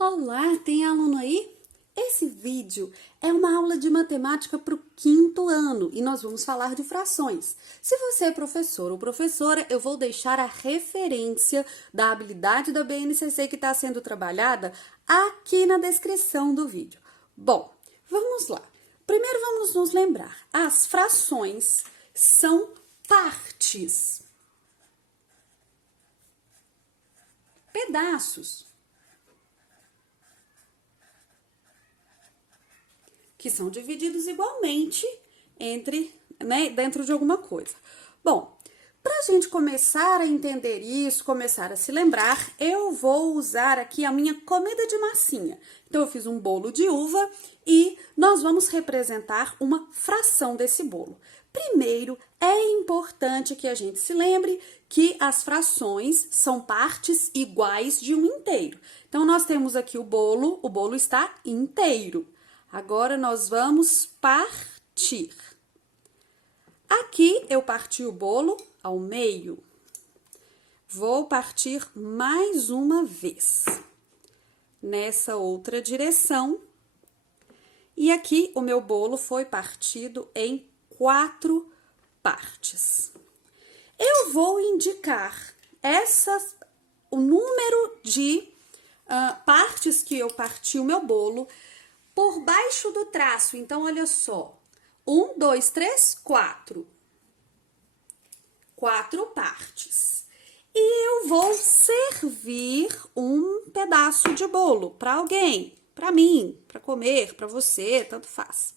Olá, tem aluno aí? Esse vídeo é uma aula de matemática para o quinto ano e nós vamos falar de frações. Se você é professor ou professora, eu vou deixar a referência da habilidade da BNCC que está sendo trabalhada aqui na descrição do vídeo. Bom, vamos lá. Primeiro vamos nos lembrar, as frações são partes, pedaços, que são divididos igualmente dentro de alguma coisa. Bom, para a gente começar a entender isso, começar a se lembrar, eu vou usar aqui a minha comida de massinha. Então, eu fiz um bolo de uva e nós vamos representar uma fração desse bolo. Primeiro, é importante que a gente se lembre que as frações são partes iguais de um inteiro. Então, nós temos aqui o bolo está inteiro. Agora, nós vamos partir. Aqui, eu parti o bolo ao meio. Vou partir mais uma vez. Nessa outra direção. E aqui, o meu bolo foi partido em 4 partes. Eu vou indicar o número de partes que eu parti o meu bolo por baixo do traço. Então, olha só. 1, 2, 3, 4. 4 partes. E eu vou servir um pedaço de bolo para alguém, para mim, para comer, para você, tanto faz.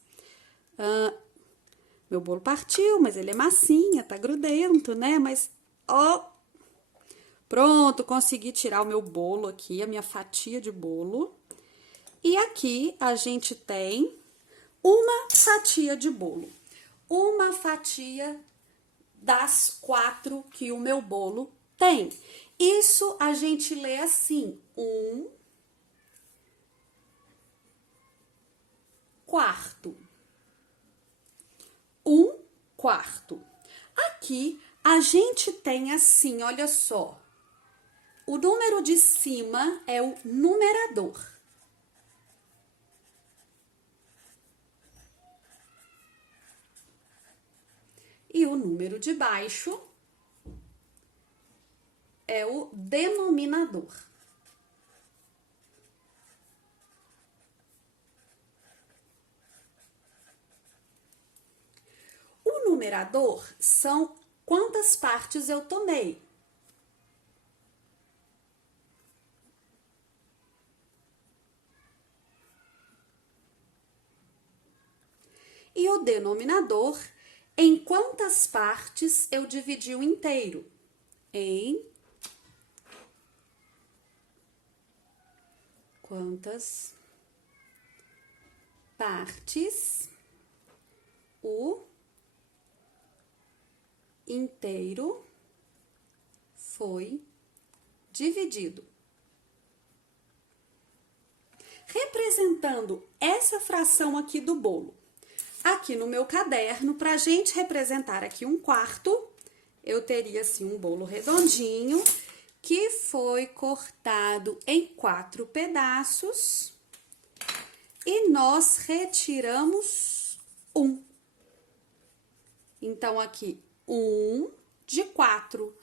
Meu bolo partiu, mas ele é massinha, tá grudento, né? Mas, ó, pronto, consegui tirar o meu bolo aqui, a minha fatia de bolo. E aqui a gente tem uma fatia de bolo. Uma fatia das 4 que o meu bolo tem. Isso a gente lê assim, 1/4. 1/4. Aqui a gente tem assim, olha só. O número de cima é o numerador. E o número de baixo é o denominador. O numerador são quantas partes eu tomei. E o denominador, em quantas partes eu dividi o inteiro? Em quantas partes o inteiro foi dividido. Representando essa fração aqui do bolo, aqui no meu caderno, para a gente representar aqui 1/4, eu teria assim um bolo redondinho que foi cortado em 4 pedaços e nós retiramos 1. Então, aqui, 1 de 4.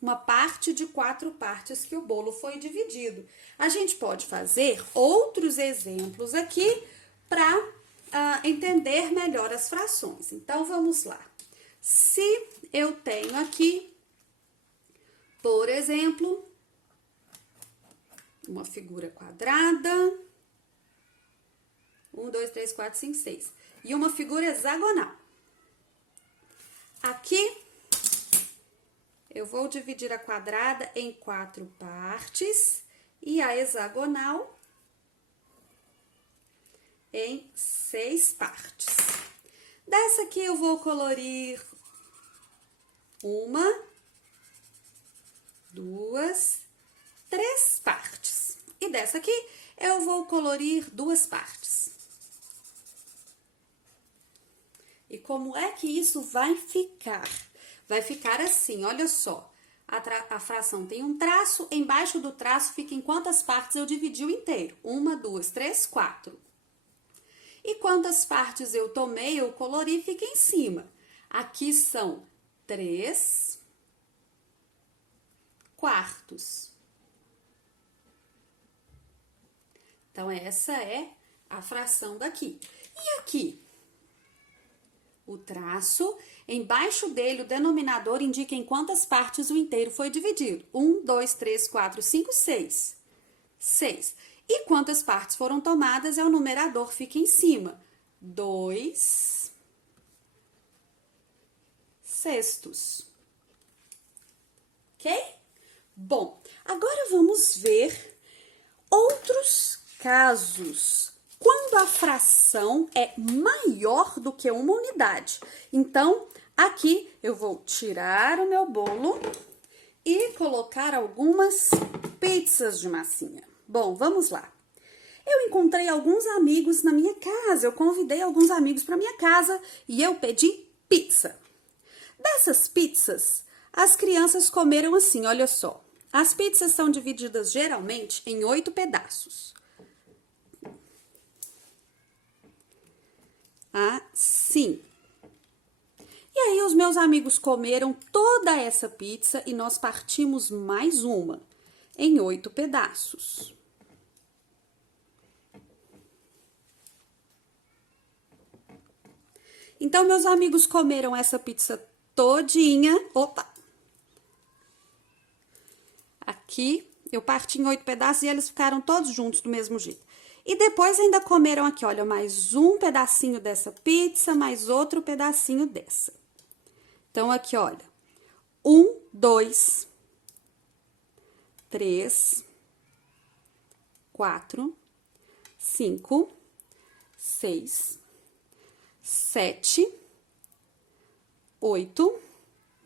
Uma parte de 4 partes que o bolo foi dividido. A gente pode fazer outros exemplos aqui para entender melhor as frações. Então, vamos lá. Se eu tenho aqui, por exemplo, uma figura quadrada, 1, 2, 3, 4, 5, 6, e uma figura hexagonal. Aqui, eu vou dividir a quadrada em 4 partes e a hexagonal em 6 partes. Dessa aqui eu vou colorir 1, 2, 3 partes. E dessa aqui eu vou colorir 2 partes. E como é que isso vai ficar? Vai ficar assim, olha só. A fração tem um traço, embaixo do traço fica em quantas partes eu dividi o inteiro. 1, 2, 3, 4. E quantas partes eu tomei, eu colori, fica em cima. Aqui são 3 quartos. Então, essa é a fração daqui. E aqui? O traço, embaixo dele, o denominador indica em quantas partes o inteiro foi dividido. 1, 2, 3, 4, 5, 6. 6. E quantas partes foram tomadas, é o numerador, fica em cima. 2 sextos. Ok? Bom, agora vamos ver outros casos. Quando a fração é maior do que uma unidade. Então, aqui eu vou tirar o meu bolo e colocar algumas pizzas de massinha. Bom, vamos lá. Eu encontrei alguns amigos na minha casa, eu convidei alguns amigos para minha casa e eu pedi pizza. Dessas pizzas, as crianças comeram assim, olha só. As pizzas são divididas geralmente em 8 pedaços. Assim. E aí os meus amigos comeram toda essa pizza e nós partimos mais uma em 8 pedaços. Então, meus amigos comeram essa pizza todinha. Opa! Aqui, eu parti em 8 pedaços e eles ficaram todos juntos do mesmo jeito. E depois ainda comeram aqui, olha, mais um pedacinho dessa pizza, mais outro pedacinho dessa. Então, aqui, olha. 1, 2, 3, 4, 5, 6, 7, 8,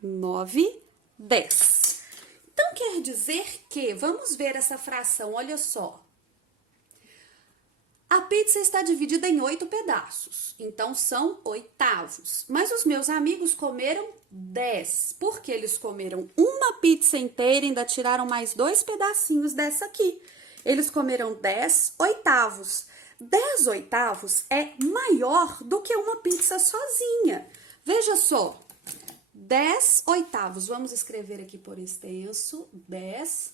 9, 10. Então, quer dizer que, vamos ver essa fração, olha só. A pizza está dividida em 8 pedaços, então são oitavos. Mas os meus amigos comeram 10, porque eles comeram uma pizza inteira e ainda tiraram mais 2 pedacinhos dessa aqui. Eles comeram 10 oitavos. 10 oitavos é maior do que uma pizza sozinha. Veja só, 10 oitavos. Vamos escrever aqui por extenso, 10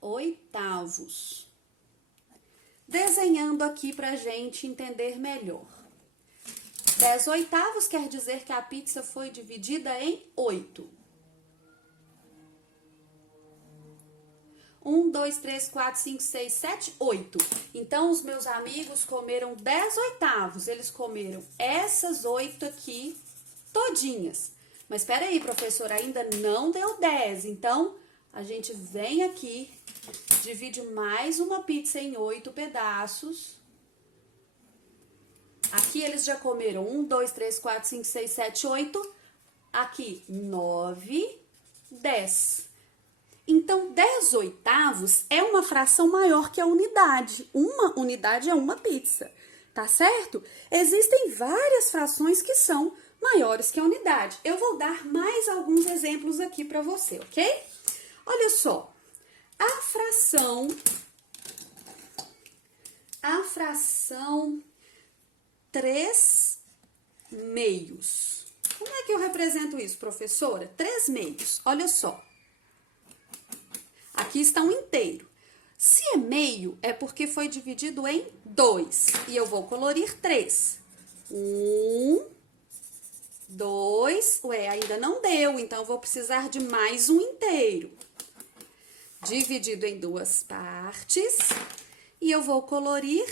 oitavos. Desenhando aqui pra gente entender melhor. 10 oitavos quer dizer que a pizza foi dividida em 8. 1, 2, 3, 4, 5, 6, 7, 8. Então, os meus amigos comeram 10 oitavos. Eles comeram essas 8 aqui todinhas. Mas espera aí, professora, ainda não deu 10. Então, a gente vem aqui, divide mais uma pizza em 8 pedaços. Aqui eles já comeram 1, 2, 3, 4, 5, 6, 7, 8. Aqui, 9, 10. Então, 10 oitavos é uma fração maior que a unidade. Uma unidade é uma pizza, tá certo? Existem várias frações que são maiores que a unidade. Eu vou dar mais alguns exemplos aqui para você, ok? Olha só, a fração 3 meios. Como é que eu represento isso, professora? 3 meios, olha só. Aqui está um inteiro. Se é meio, é porque foi dividido em 2. E eu vou colorir 3. 1, 2. Ué, ainda não deu, então eu vou precisar de mais um inteiro. Dividido em 2 partes. E eu vou colorir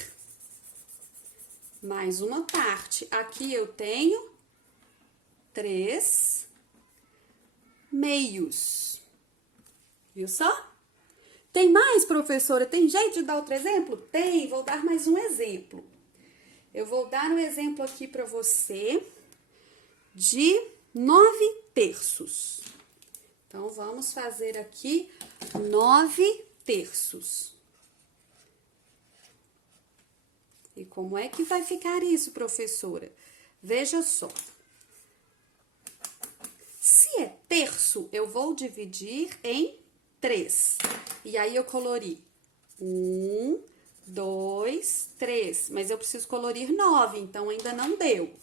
mais uma parte. Aqui eu tenho 3 meios. Viu só? Tem mais, professora? Tem jeito de dar outro exemplo? Tem, vou dar mais um exemplo. Eu vou dar um exemplo aqui para você de 9 terços. Então, vamos fazer aqui 9 terços. E como é que vai ficar isso, professora? Veja só. Se é terço, eu vou dividir em 3. E aí, eu colori 1, 2, 3. Mas eu preciso colorir 9, então ainda não deu.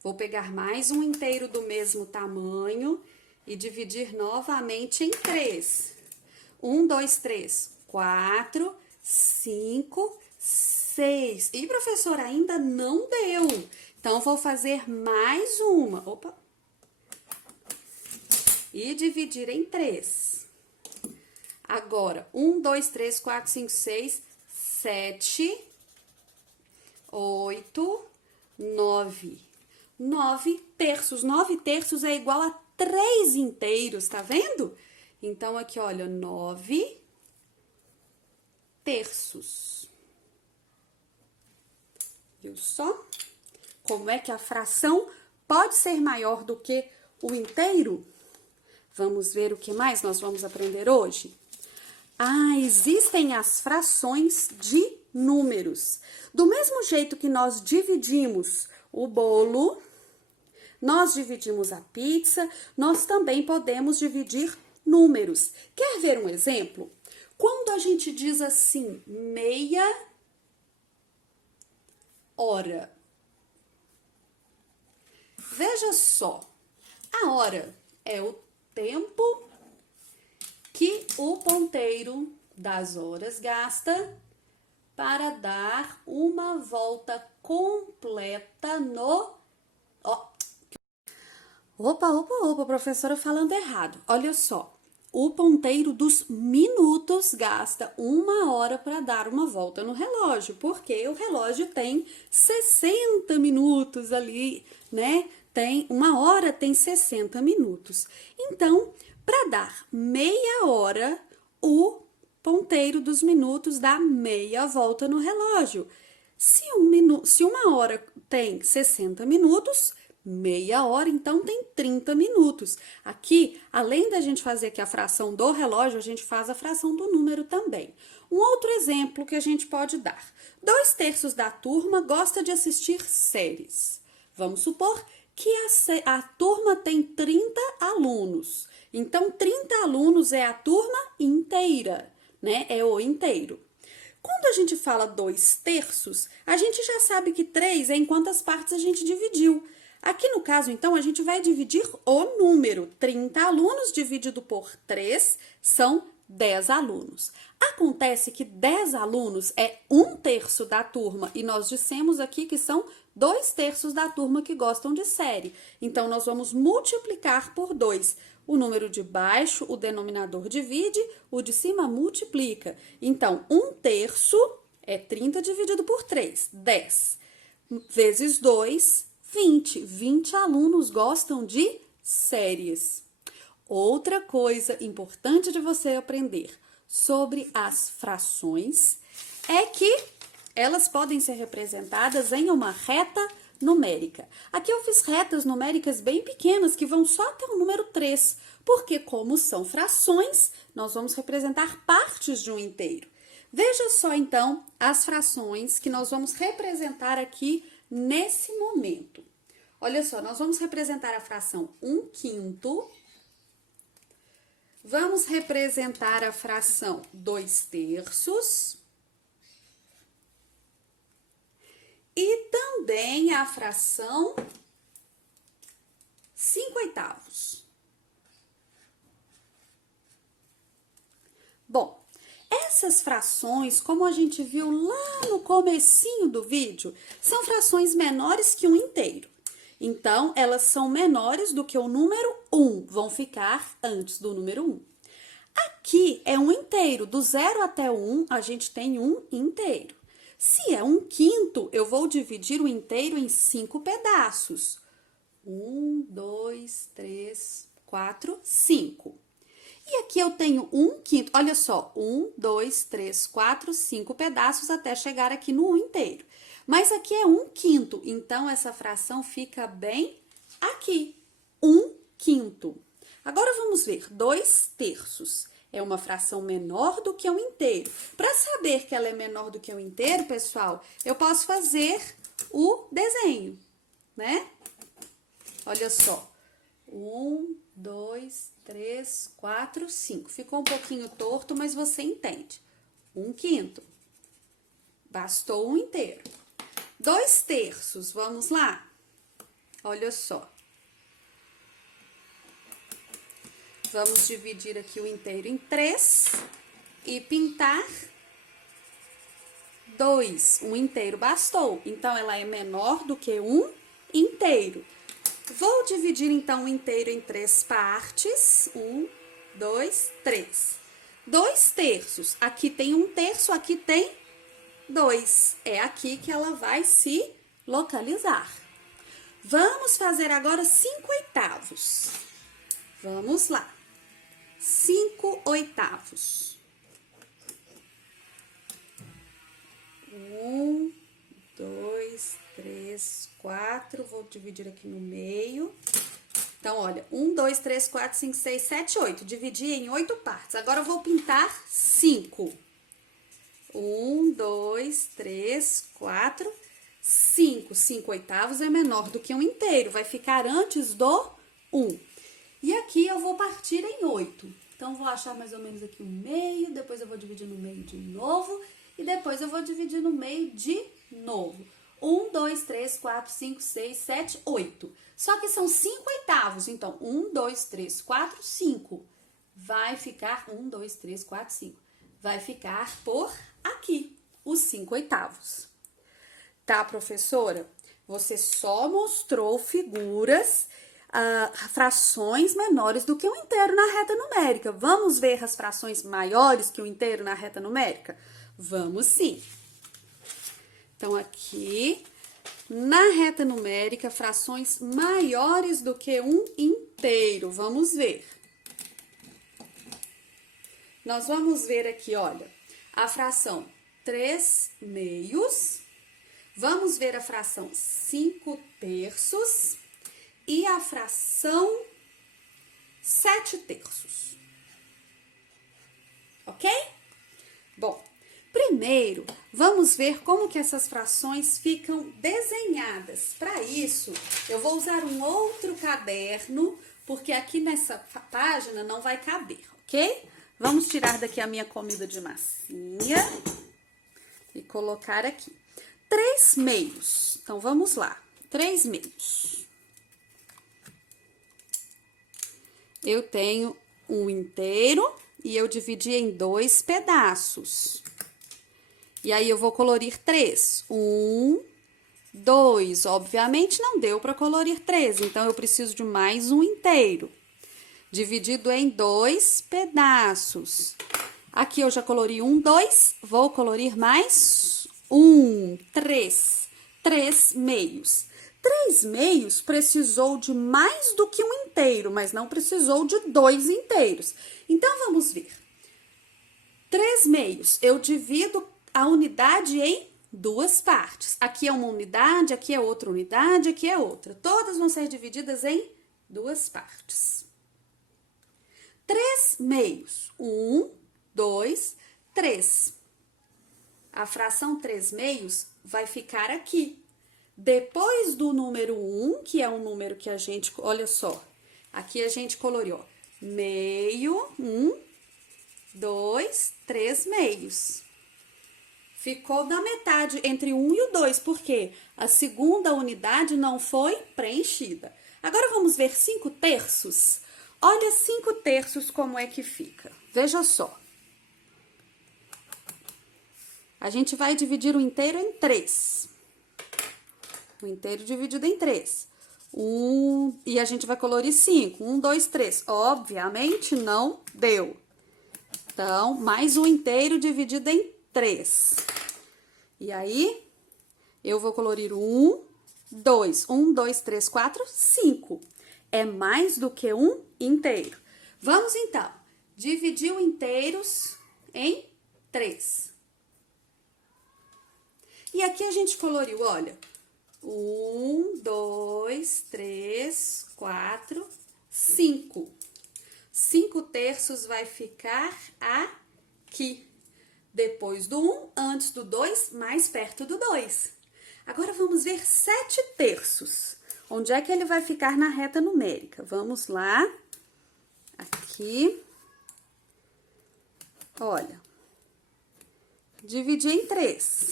Vou pegar mais um inteiro do mesmo tamanho e dividir novamente em 3. 1, 2, 3, 4, 5, 6. E, professora, ainda não deu. Então, vou fazer mais uma. Opa! E dividir em 3. Agora, 1, 2, 3, 4, 5, 6, 7, 8, 9. 9 terços. 9 terços é igual a 3 inteiros, tá vendo? Então, aqui, olha, 9 terços. Viu só? Como é que a fração pode ser maior do que o inteiro? Vamos ver o que mais nós vamos aprender hoje? Existem as frações de números. Do mesmo jeito que nós dividimos o bolo, nós dividimos a pizza, nós também podemos dividir números. Quer ver um exemplo? Quando a gente diz assim, meia hora. Veja só, a hora é o tempo que o ponteiro das horas gasta para dar uma volta completa no... Opa, professora falando errado. Olha só, o ponteiro dos minutos gasta 1 hora para dar uma volta no relógio, porque o relógio tem 60 minutos ali, né? Tem 1 hora, tem 60 minutos. Então, para dar meia hora, o ponteiro dos minutos dá meia volta no relógio. Se 1 hora tem 60 minutos, meia hora, então tem 30 minutos. Aqui, além da gente fazer aqui a fração do relógio, a gente faz a fração do número também. Um outro exemplo que a gente pode dar. 2 terços da turma gosta de assistir séries. Vamos supor que a turma tem 30 alunos. Então, 30 alunos é a turma inteira, né? É o inteiro. Quando a gente fala 2 terços, a gente já sabe que 3 é em quantas partes a gente dividiu. Aqui no caso, então, a gente vai dividir o número. 30 alunos dividido por 3 são 10 alunos. Acontece que 10 alunos é 1 terço da turma e nós dissemos aqui que são 2 terços da turma que gostam de série. Então, nós vamos multiplicar por 2. O número de baixo, o denominador divide, o de cima multiplica. Então, 1 terço é 30 dividido por 3, 10. Vezes 2, 20. 20 alunos gostam de séries. Outra coisa importante de você aprender sobre as frações é que elas podem ser representadas em uma reta numérica. Aqui eu fiz retas numéricas bem pequenas que vão só até o número 3, porque como são frações, nós vamos representar partes de um inteiro. Veja só então as frações que nós vamos representar aqui nesse momento. Olha só, nós vamos representar a fração 1/5, vamos representar a fração 2 terços e também a fração 5/8. Bom, essas frações, como a gente viu lá no comecinho do vídeo, são frações menores que um inteiro. Então, elas são menores do que o número 1, vão ficar antes do número 1. Aqui é um inteiro, do 0 até o 1, a gente tem um inteiro. Se é 1/5, eu vou dividir o inteiro em 5 pedaços. 1, 2, 3, 4, 5. E aqui eu tenho 1/5, olha só, 1, 2, 3, 4, 5 pedaços até chegar aqui no 1 inteiro. Mas aqui é 1/5, então essa fração fica bem aqui, 1/5. Agora vamos ver, 2 terços. É uma fração menor do que um inteiro. Para saber que ela é menor do que um inteiro, pessoal, eu posso fazer o desenho, né? Olha só, 1, 2, 3, 4, 5. Ficou um pouquinho torto, mas você entende. 1/5. Bastou um inteiro. 2/3, vamos lá? Olha só. Vamos dividir aqui o inteiro em 3 e pintar 2. Um inteiro bastou, então ela é menor do que um inteiro. Vou dividir então o inteiro em 3 partes. 1, 2, 3. 2/3. Aqui tem 1/3, aqui tem 2. É aqui que ela vai se localizar. Vamos fazer agora 5/8. Vamos lá. 5/8. 1, 2, 3, 4. Vou dividir aqui no meio. Então, olha, 1, 2, 3, 4, 5, 6, 7, 8. Dividi em 8 partes. Agora, eu vou pintar 5. 1, 2, 3, 4, 5. 5/8 é menor do que um inteiro. Vai ficar antes do 1. E aqui eu vou partir em 8. Então, vou achar mais ou menos aqui o meio. Depois eu vou dividir no meio de novo. E depois eu vou dividir no meio de novo. 1, 2, 3, 4, 5, 6, 7, 8. Só que são 5/8. Então, 1, 2, 3, 4, 5. Vai ficar 1, 2, 3, 4, 5. Vai ficar por aqui, os 5/8. Tá, professora? Você só mostrou figuras, frações menores do que um inteiro na reta numérica. Vamos ver as frações maiores que o inteiro na reta numérica? Vamos sim. Então, aqui, na reta numérica, frações maiores do que um inteiro. Vamos ver. Nós vamos ver aqui, olha, a fração 3/2. Vamos ver a fração 5/3 e a fração 7/3. Ok? Bom, primeiro, vamos ver como que essas frações ficam desenhadas. Para isso, eu vou usar um outro caderno, porque aqui nessa página não vai caber, ok? Vamos tirar daqui a minha comida de massinha e colocar aqui. 3/2. Então, vamos lá. 3/2. Eu tenho um inteiro e eu dividi em 2 pedaços. E aí, eu vou colorir 3. 1, 2. Obviamente, não deu para colorir 3, então eu preciso de mais um inteiro. Dividido em 2 pedaços. Aqui eu já colori 1, 2. Vou colorir mais 1, 3. 3/2. 3/2 precisou de mais do que um inteiro, mas não precisou de 2 inteiros. Então, vamos ver. 3/2, eu divido a unidade em 2 partes. Aqui é uma unidade, aqui é outra unidade, aqui é outra. Todas vão ser divididas em 2 partes. 3/2. 1, 2, 3. A fração 3/2 vai ficar aqui. Depois do número 1, que é um número que a gente... Olha só, aqui a gente coloriu, ó, meio, 1, 2, 3/2. Ficou da metade entre 1 e o 2, porque a segunda unidade não foi preenchida. Agora, vamos ver 5/3. Olha 5/3 como é que fica. Veja só. A gente vai dividir o inteiro em 3. O inteiro dividido em 3. E a gente vai colorir 5. 1, 2, 3. Obviamente, não deu. Então, mais um inteiro dividido em 3. E aí, eu vou colorir 1, 2. 1, 2, 3, 4, 5. É mais do que um inteiro. Vamos, então, dividir o inteiros em 3. E aqui a gente coloriu, olha, 1, 2, 3, 4, 5. 5/3 vai ficar aqui. Depois do 1, antes do 2, mais perto do 2. Agora, vamos ver 7/3. Onde é que ele vai ficar na reta numérica? Vamos lá. Aqui. Olha. Dividir em 3.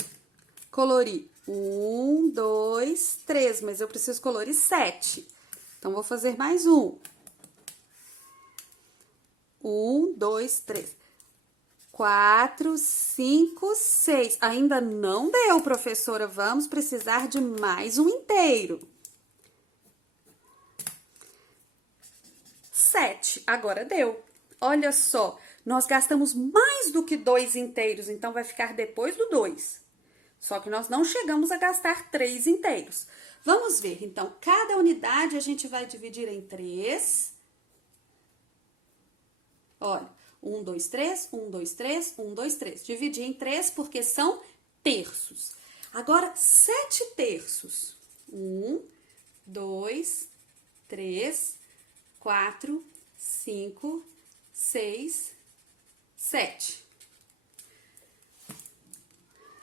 Colorir 1, 2, 3, mas eu preciso colorir 7. Então, vou fazer mais um. 1, 2, 3. 4, 5, 6. Ainda não deu, professora. Vamos precisar de mais um inteiro. 7. Agora deu. Olha só, nós gastamos mais do que 2 inteiros, então vai ficar depois do 2. Só que nós não chegamos a gastar 3 inteiros. Vamos ver, então, cada unidade a gente vai dividir em 3. Olha, 1, 2, 3, 1, 2, 3, 1, 2, 3. Dividi em 3 porque são terços. Agora, 7 terços. 1, 2, 3, 4, 5, 6, 7.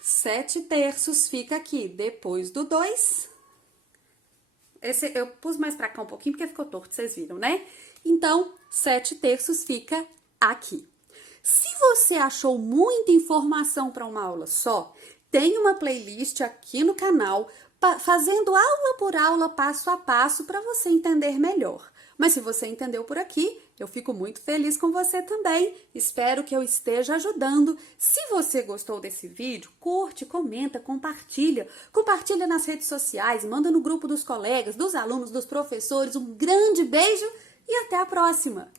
7 terços fica aqui, depois do 2. Esse eu pus mais pra cá um pouquinho, porque ficou torto, vocês viram, né? Então, 7 terços fica aqui. Se você achou muita informação para uma aula só, tem uma playlist aqui no canal, fazendo aula por aula, passo a passo, para você entender melhor. Mas se você entendeu por aqui, eu fico muito feliz com você também. Espero que eu esteja ajudando. Se você gostou desse vídeo, curte, comenta, compartilha. Compartilha nas redes sociais, manda no grupo dos colegas, dos alunos, dos professores. Um grande beijo e até a próxima!